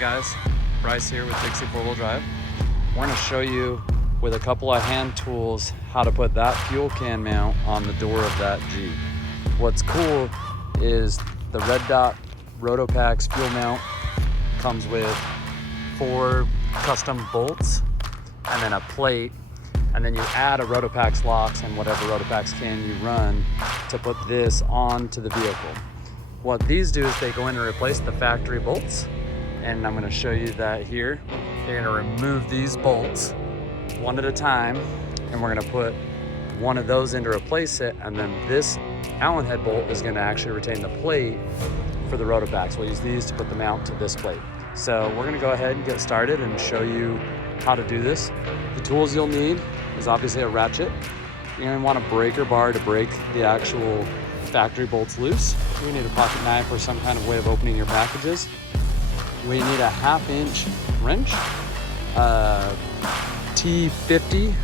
guys, Bryce here with Dixie 4-wheel drive. We're going to show you with a couple of hand tools how to put that fuel can mount on the door of that Jeep. What's cool is the red dot RotopaX fuel mount comes with 4 custom bolts and then a plate, and then you add a RotopaX locks and whatever RotopaX can you run to put this onto the vehicle. What these do is they go in and replace the factory bolts, and I'm going to show you that here. You're going to remove these bolts one at a time, and we're going to put one of those in to replace it, and then this Allen head bolt is going to actually retain the plate for the RotopaX. We'll use these to put the mount to this plate. So we're going to go ahead and get started and show you how to do this. The tools you'll need is obviously a ratchet. You're going to want a breaker bar to break the actual factory bolts loose. You're going to need a pocket knife or some kind of way of opening your packages. We need a 1/2-inch wrench. T50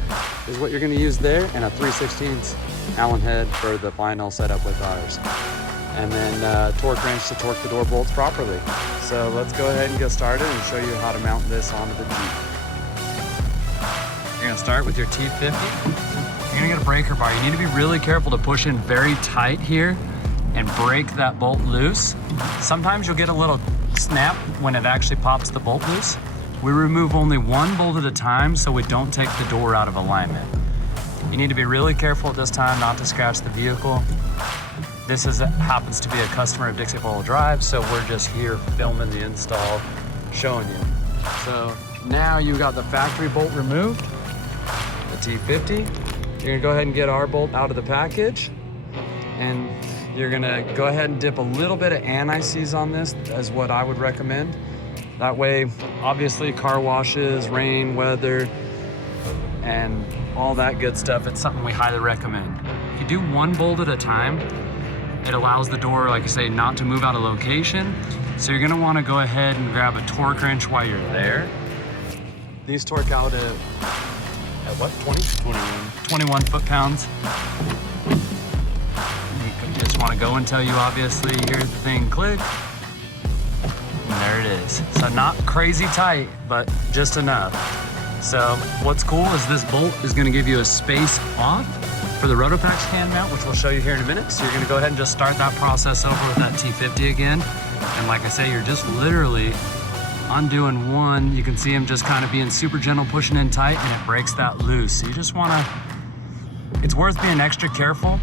is what you're going to use there, and a 3/16 Allen head for the final setup with ours. And then torque wrench to torque the door bolts properly. So let's go ahead and get started and show you how to mount this onto the Jeep. You're going to start with your T50. You're going to get a breaker bar. You need to be really careful to push in very tight here and break that bolt loose. Sometimes you'll get a little snap when it actually pops the bolt loose. We remove only one bolt at a time so we don't take the door out of alignment. You need to be really careful at this time not to scratch the vehicle. This happens to be a customer of Dixie 4-wheel drive, so we're just here filming the install, showing you. So now you got the factory bolt removed, the T50. You're gonna go ahead and get our bolt out of the package, and you're gonna go ahead and dip a little bit of anti-seize on this, as what I would recommend. That way, obviously car washes, rain, weather, and all that good stuff, it's something we highly recommend. If you do one bolt at a time, it allows the door, like I say, not to move out of location. So you're gonna wanna go ahead and grab a torque wrench while you're there. These torque out at what, 21 foot-pounds. You just wanna go until you obviously hear the thing click. And there it is. So not crazy tight, but just enough. So what's cool is this bolt is gonna give you a space off for the RotopaX can mount, which we'll show you here in a minute. So you're gonna go ahead and just start that process over with that T50 again. And like I say, you're just literally undoing one. You can see him just kind of being super gentle, pushing in tight, and it breaks that loose. So you just wanna, it's worth being extra careful.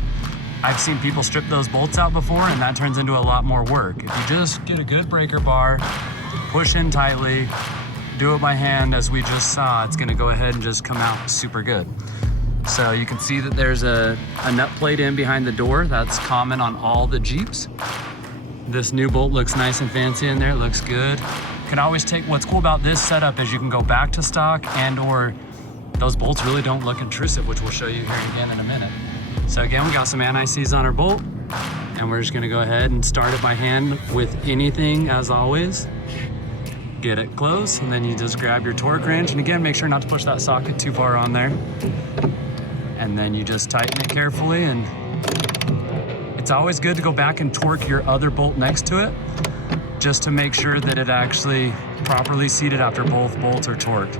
I've seen people strip those bolts out before, and that turns into a lot more work. If you just get a good breaker bar, push in tightly, do it by hand as we just saw, it's gonna go ahead and just come out super good. So you can see that there's a nut plate in behind the door. That's common on all the Jeeps. This new bolt looks nice and fancy in there, it looks good. You can always take, what's cool about this setup is you can go back to stock, and or those bolts really don't look intrusive, which we'll show you here again in a minute. So again, we got some anti-seize on our bolt, and we're just gonna go ahead and start it by hand with anything, as always. Get it close, and then you just grab your torque wrench, and again, make sure not to push that socket too far on there. And then you just tighten it carefully, and it's always good to go back and torque your other bolt next to it, just to make sure that it actually properly seated after both bolts are torqued.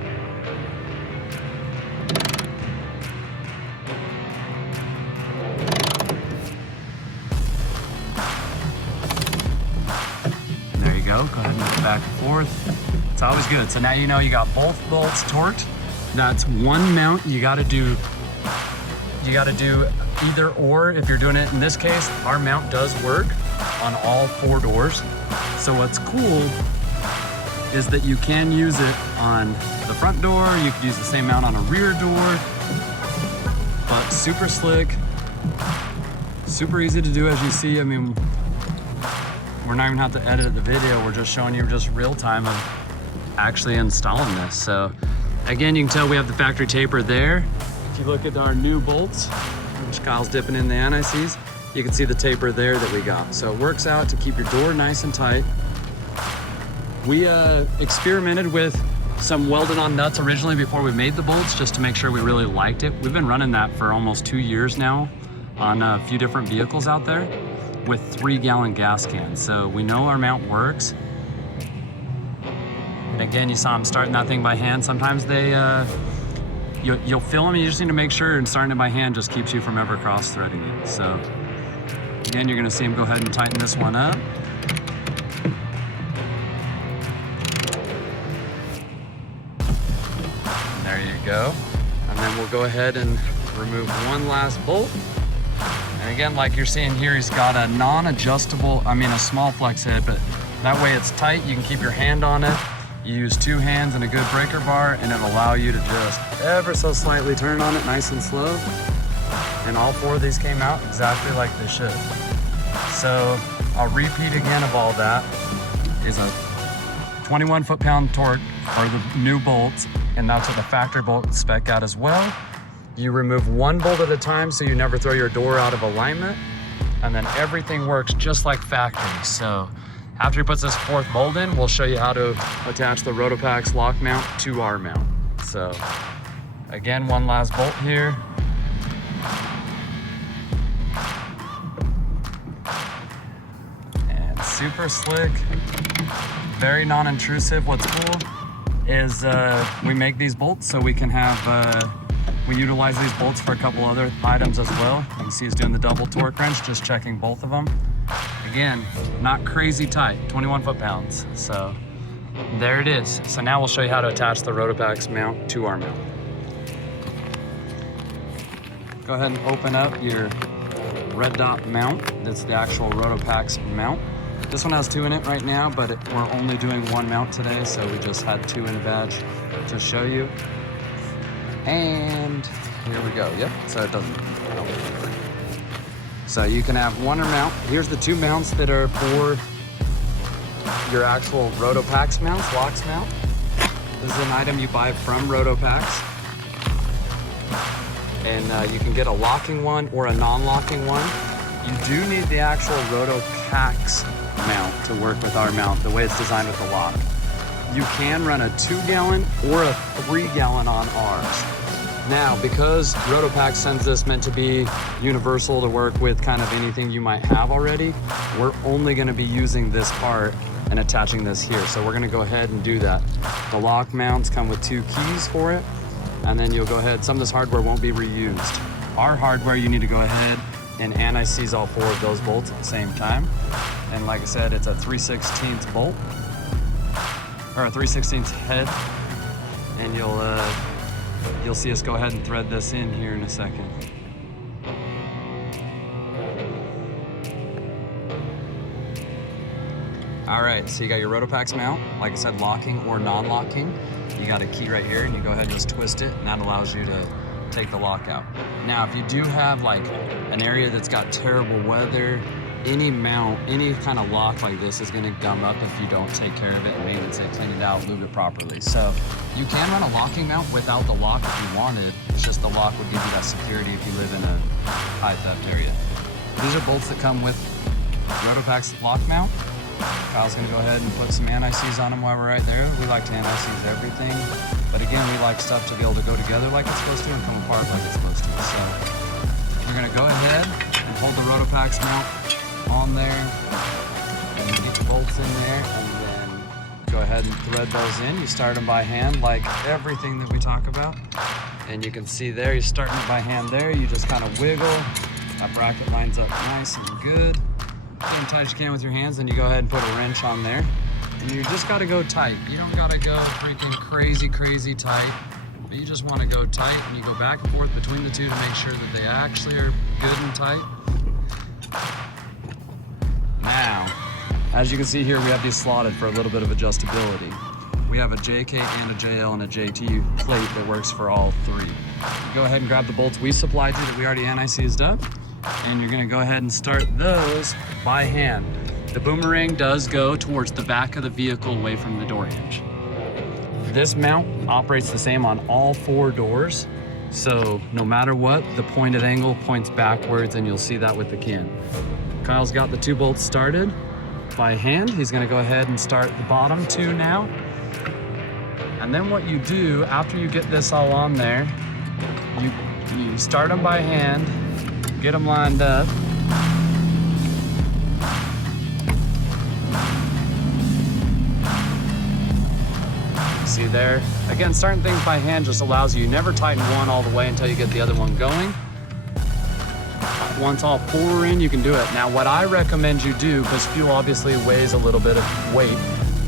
And there you go, go ahead and move it back and forth. It's always good. So now you know you got both bolts torqued. That's one mount you gotta do. You gotta do either or. If you're doing it, in this case, our mount does work on all 4 doors. So what's cool is that you can use it on the front door, you could use the same mount on a rear door, but super slick, super easy to do as you see. I mean, we're not even have to edit the video, we're just showing you just real time of actually installing this. So again, you can tell we have the factory taper there. If you look at our new bolts, which Kyle's dipping in the anti-seize, you can see the taper there that we got. So it works out to keep your door nice and tight. We experimented with some welded on nuts originally before we made the bolts, just to make sure we really liked it. We've been running that for almost 2 years now on a few different vehicles out there with 3-gallon gas cans. So we know our mount works. And again, you saw him starting that thing by hand. Sometimes they, you'll feel them, you just need to make sure, and starting it by hand just keeps you from ever cross-threading it. So again, you're gonna see him go ahead and tighten this one up. And there you go. And then we'll go ahead and remove one last bolt. And again, like you're seeing here, he's got a non-adjustable, a small flex head, but that way it's tight, you can keep your hand on it. You use 2 hands and a good breaker bar, and it'll allow you to just ever so slightly turn on it nice and slow. And all 4 of these came out exactly like they should. So I'll repeat again of all that. Is a 21 foot-pound torque are the new bolts, and that's what the factory bolt spec out as well. You remove 1 bolt at a time so you never throw your door out of alignment, and then everything works just like factory. So after he puts this 4th bolt in, we'll show you how to attach the RotopaX lock mount to our mount. So again, 1 last bolt here. And super slick, very non-intrusive. What's cool is we make these bolts so we can have, we utilize these bolts for a couple other items as well. You can see he's doing the double torque wrench, just checking both of them. Again, not crazy tight, 21 foot-pounds. So there it is. So now we'll show you how to attach the RotopaX mount to our mount. Go ahead and open up your red dot mount. That's the actual RotopaX mount. This one has 2 in it right now, but we're only doing 1 mount today, so we just had 2 in the badge to show you. And here we go. Yep, so it doesn't. So you can have 1 mount. Here's the 2 mounts that are for your actual RotopaX mounts, locks mount. This is an item you buy from RotopaX. And you can get a locking one or a non-locking one. You do need the actual RotopaX mount to work with our mount, the way it's designed with the lock. You can run a 2-gallon or a 3-gallon on ours. Now, because RotopaX sends this meant to be universal to work with kind of anything you might have already, we're only gonna be using this part and attaching this here. So we're gonna go ahead and do that. The lock mounts come with 2 keys for it, and then you'll go ahead, some of this hardware won't be reused. Our hardware, you need to go ahead and anti-seize all 4 of those bolts at the same time. And like I said, it's a 3/16 bolt, or a 3/16 head, and you'll see us go ahead and thread this in here in a second. All right, so you got your RotopaX mount, like I said, locking or non-locking. You got a key right here, and you go ahead and just twist it, and that allows you to take the lock out. Now, if you do have like an area that's got terrible weather, any mount, any kind of lock like this is gonna gum up if you don't take care of it and maintenance it, clean it out, lube it properly. So you can run a locking mount without the lock if you wanted. It's just the lock would give you that security if you live in a high theft area. These are bolts that come with RotopaX lock mount. Kyle's gonna go ahead and put some anti-seize on them while we're right there. We like to anti-seize everything, but again, we like stuff to be able to go together like it's supposed to and come apart like it's supposed to. So you're gonna go ahead and hold the RotopaX mount on there, and you get the bolts in there, and then go ahead and thread those in. You start them by hand like everything that we talk about, and you can see there, you're starting it by hand there. You just kind of wiggle. That bracket lines up nice and good. Get them tight as you can with your hands, and you go ahead and put a wrench on there. And you just gotta go tight. You don't gotta go freaking crazy tight, but you just wanna go tight, and you go back and forth between the two to make sure that they actually are good and tight. Now, as you can see here, we have these slotted for a little bit of adjustability. We have a JK and a JL and a JT plate that works for all 3. Go ahead and grab the bolts we supplied you that we already anti-seized up, and you're gonna go ahead and start those by hand. The boomerang does go towards the back of the vehicle away from the door hinge. This mount operates the same on all 4 doors, so no matter what, the pointed angle points backwards, and you'll see that with the can. Kyle's got the 2 bolts started by hand. He's gonna go ahead and start the bottom 2 now. And then what you do after you get this all on there, you start them by hand, get them lined up. see there. Again, starting things by hand just allows you never tighten one all the way until you get the other one going. Once all four are in, you can do it. Now, what I recommend you do, because fuel obviously weighs a little bit of weight,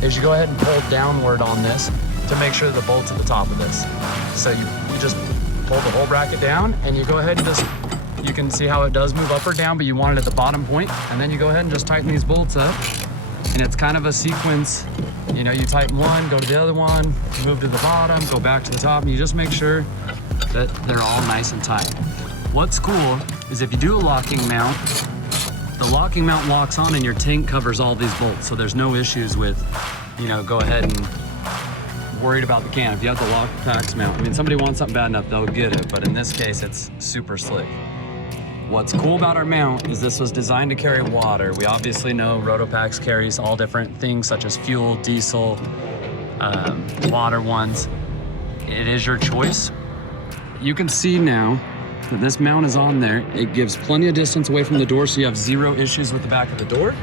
is you go ahead and pull downward on this to make sure the bolt's at the top of this. So you just pull the whole bracket down, and you go ahead and just, you can see how it does move up or down, but you want it at the bottom point, and then you go ahead and just tighten these bolts up. And it's kind of a sequence. You know, you tighten one, go to the other one, move to the bottom, go back to the top, and you just make sure that they're all nice and tight. What's cool is if you do a locking mount, the locking mount locks on and your tank covers all these bolts. So there's no issues with, you know, go ahead and worried about the can. If you have the RotopaX mount, I mean, somebody wants something bad enough, they'll get it. But in this case, it's super slick. What's cool about our mount is this was designed to carry water. We obviously know RotopaX carries all different things such as fuel, diesel, water ones. It is your choice. You can see now that this mount is on there. It gives plenty of distance away from the door, so you have zero issues with the back of the door.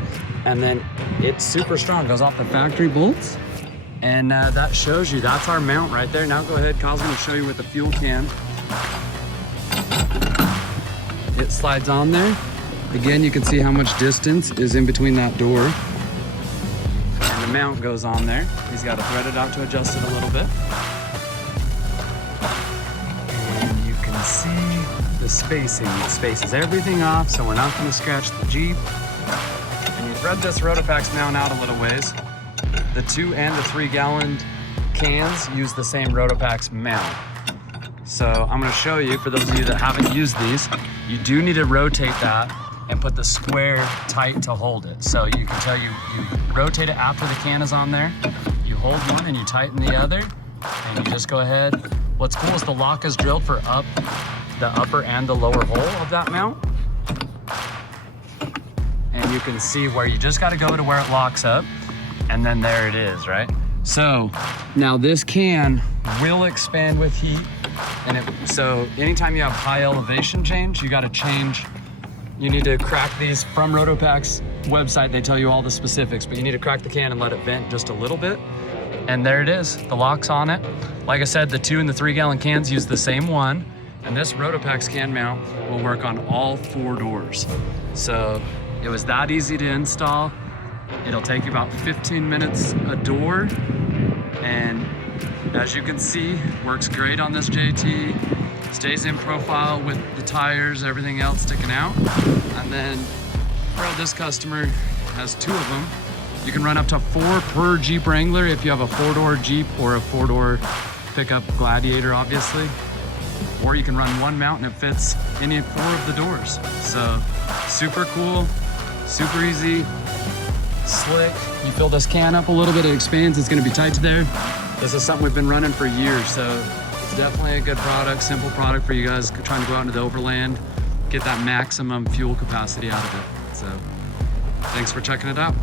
And then it's super strong, goes off the factory bolts. And that shows you, that's our mount right there. Now go ahead, Kyle's gonna show you with the fuel can. It slides on there. Again, you can see how much distance is in between that door. And the mount goes on there. He's got to thread it out to adjust it a little bit. And you can see the spacing. It spaces everything off, so we're not going to scratch the Jeep. And you thread this RotopaX mount out a little ways. The 2 and the 3 gallon cans use the same RotopaX mount. So I'm going to show you, for those of you that haven't used these, you do need to rotate that and put the square tight to hold it. So you can tell you rotate it after the can is on there, you hold one and you tighten the other, and you just go ahead. What's cool is the lock is drilled for the upper and the lower hole of that mount. And you can see where you just got to go to where it locks up, and then there it is, right? So now this can will expand with heat. And so anytime you have high elevation change, you got to change. You need to crack these from RotopaX website. They tell you all the specifics, but you need to crack the can and let it vent just a little bit. And there it is, the lock's on it. Like I said, the 2 and the 3 gallon cans use the same one. And this RotopaX can mount will work on all 4 doors. So it was that easy to install. It'll take you about 15 minutes a door. And as you can see, works great on this JT. Stays in profile with the tires, everything else sticking out. And then this customer has 2 of them. You can run up to 4 per Jeep Wrangler if you have a 4-door Jeep or a 4-door pickup Gladiator, obviously. Or you can run 1 mount and it fits any 4 of the doors. So super cool, super easy, slick. You fill this can up a little bit, it expands, it's gonna be tight to there. This is something we've been running for years, so it's definitely a good product, simple product for you guys trying to go out into the overland, get that maximum fuel capacity out of it. So thanks for checking it out.